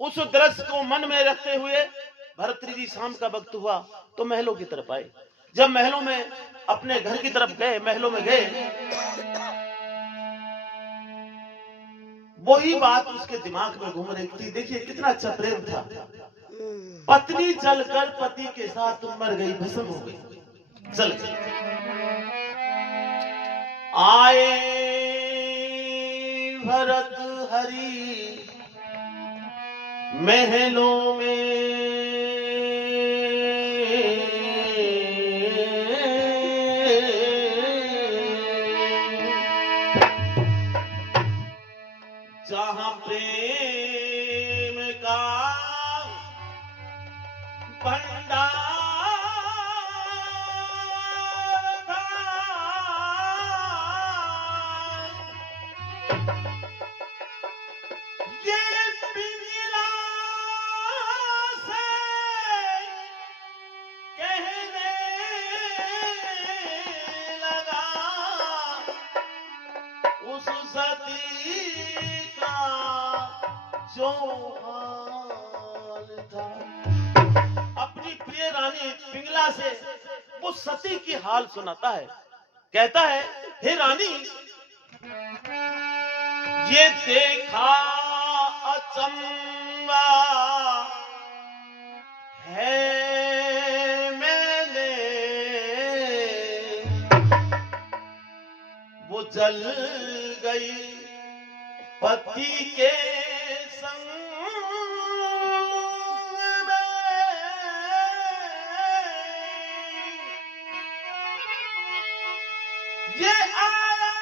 उस दृश्य को मन में रखते हुए भरतरी जी शाम का वक्त हुआ तो महलों की तरफ आए। जब महलों में अपने घर की तरफ गए, महलों में गए, वही बात उसके दिमाग में घूम रही थी। देखिए कितना अच्छा प्रेम था। पत्नी जलकर पति के साथ मर गई, भस्म हो गई, जल गई। आए भरत हरि महलों में, जहां प्रेम का भंडार था, ये पिंजरा से कहने लगा उस सती का जो हाल था। अपनी प्रिय रानी पिंगला से वो सती की हाल सुनाता है। कहता है, हे रानी, ये देखा अचंबा है मैंने, वो जल गई पति के संग में। ये आया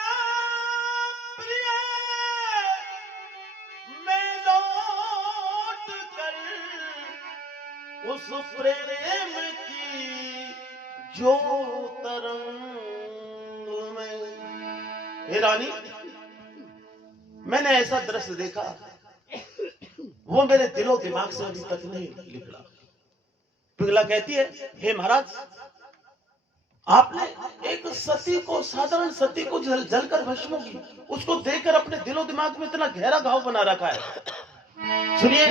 प्रिय मैं लौट कर उस प्रेम की जो तरंग में। हे रानी, मैंने ऐसा दृश्य देखा, वो मेरे दिलो दिमाग से अभी तक नहीं निकला। पिंगला कहती है, हे महाराज, आपने एक सती को, साधारण सती को जलकर भस्म की, उसको देखकर अपने दिलो दिमाग में इतना गहरा घाव बना रखा है। सुनिए,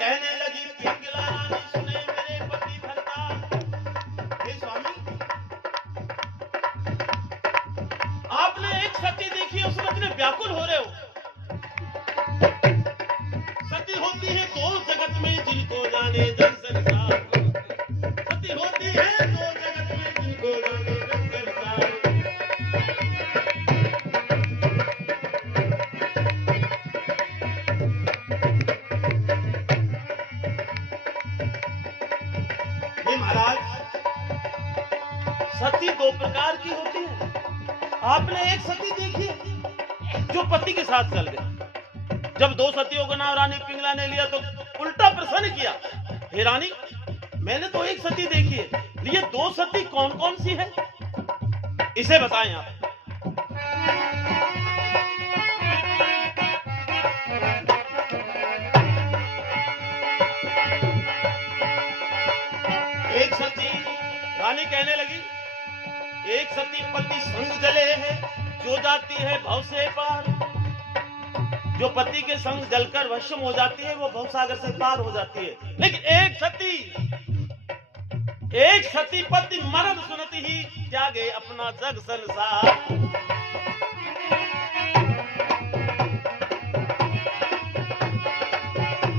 कहने लगी पिंगला रानी, सुने मेरे पति भरता, हे स्वामी, आपने एक सती देखी, उसमें इतने व्याकुल हो रहे हो। सती होती है दो जगत में जिनको जाने जग संसार, सती होती है दो जगत में जिनको जाने जग संसार। हे महाराज, सती दो प्रकार की होती है। आपने एक सती देखी जो पति के साथ चल गई। जब दो सतियों का नाम रानी पिंगला ने लिया तो उल्टा प्रश्न किया, हे रानी, मैंने तो एक सती देखी है, ये दो सती कौन कौन सी है, इसे बताएं आप। एक सती, रानी कहने लगी, एक सती पति संग जले है, जो जाती है भव से पार। जो पति के संग जलकर भस्म हो जाती है, वो भवसागर से पार हो जाती है। लेकिन एक सती पति मरण सुनती ही त्यागे अपना जग संसार।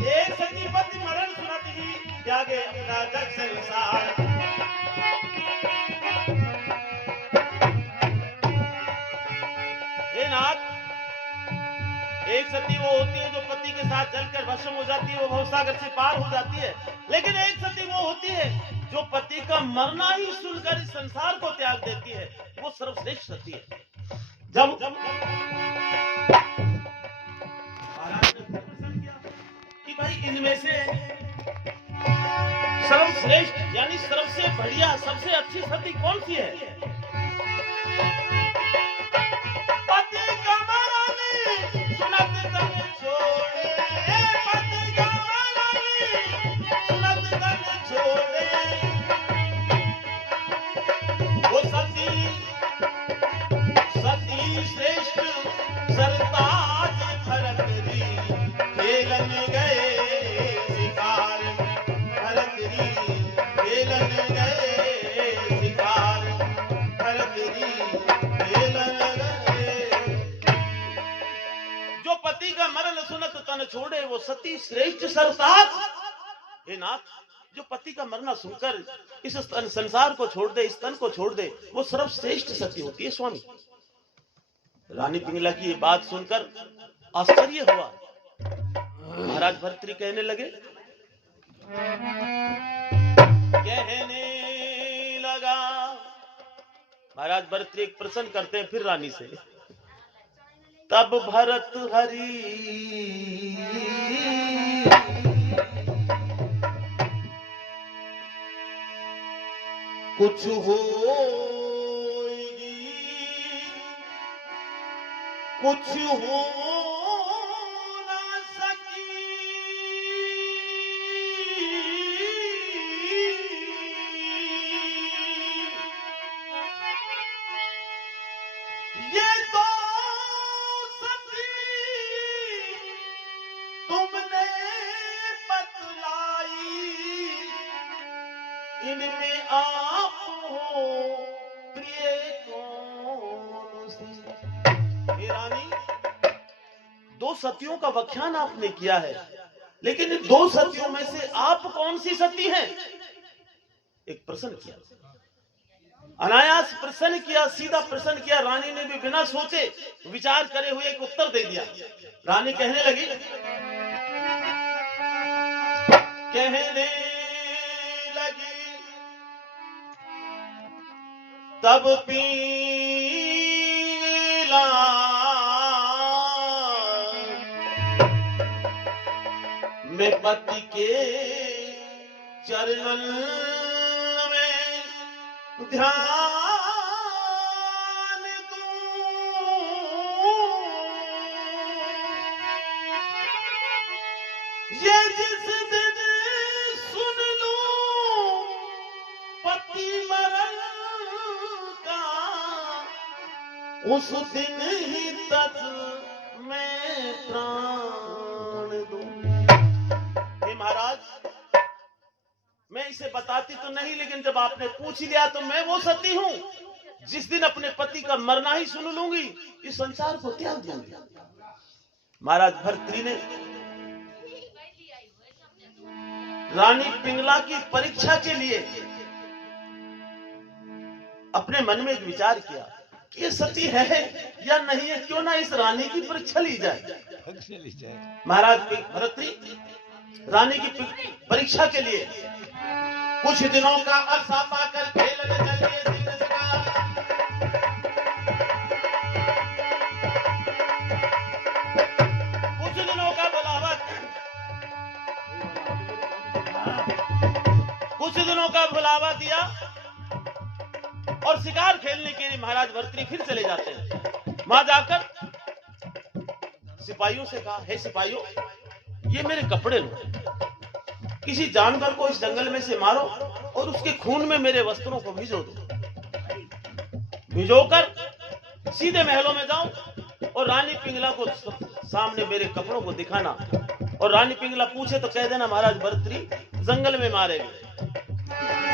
एक सती पति मरण सुनती ही त्यागे अपना जग संसार। हे नाथ, एक सती वो होती है जो पति के साथ जलकर भस्म हो जाती है, वो भवसागर से पार हो जाती है। लेकिन एक सती वो होती है जो पति का मरना ही सुनकर इस संसार को त्याग देती है, वो सर्वश्रेष्ठ सती है। जब महाराज ने प्रश्न किया कि भाई इनमें से सर्वश्रेष्ठ यानी सबसे बढ़िया, सबसे अच्छी सती कौन सी है? पति का मरना सुनत तन छोड़े, पति का मरना सुनत तन छोड़े, वो सती सती श्रेष्ठ सरताज भरत री खेल सती श्रेष्ठ सरताज। हे नाथ, जो पति का मरना सुनकर इस संसार को छोड़ दे, इस तन को छोड़ दे, वो सर्वश्रेष्ठ सती होती है स्वामी। रानी पिंगला की ये बात सुनकर आश्चर्य हुआ। महाराज भर्तृहरि कहने लगे, कहने लगा, महाराज भर्तृहरि प्रश्न करते हैं फिर रानी से। तब भर्तृहरि कुछ होगी, कुछ हो ना सकी, ये तो सती तुमने बतलाई, इनमें आप हो प्रिय कौन सी। हे रानी, दो सतियों का व्याख्यान आपने किया है, लेकिन इन दो सतियों में से आप कौन सी सती हैं? एक प्रश्न किया, अनायास प्रश्न किया, सीधा प्रश्न किया। रानी ने भी बिना सोचे विचार करे हुए एक उत्तर दे दिया। रानी कहने लगी, कहने लगी, तब पीला मैं पति के चरणन में ध्यान दूं, ये जिस दिन सुन लूं पति मरण का, उस दिन ही तक मैं प्राण दूं। हे महाराज, मैं इसे बताती तो नहीं, लेकिन जब आपने पूछ लिया तो मैं वो सती हूं जिस दिन अपने पति का मरना ही सुन लूंगी, इस संसार को त्याग दूंगी। महाराज भर्तृहरि ने रानी पिंगला की परीक्षा के लिए अपने मन में एक विचार किया कि ये सती है या नहीं है, क्यों ना इस रानी की परीक्षा ली जाए। महाराज भर्तृहरि रानी की परीक्षा के लिए कुछ दिनों का अरसा पाकर खेलने चलिए सिंह शिकार। कुछ दिनों का बुलावा दिया और शिकार खेलने के लिए महाराज भर्तृहरि फिर चले जाते हैं। वहां जाकर सिपाहियों से कहा, हे सिपाहियों, ये मेरे कपड़े लो, किसी जानवर को इस जंगल में से मारो और उसके खून में मेरे वस्त्रों को भिजो दो। भिजोकर सीधे महलों में जाओ और रानी पिंगला को सामने मेरे कपड़ों को दिखाना, और रानी पिंगला पूछे तो कह देना महाराज भर्तृहरि जंगल में मारे गए।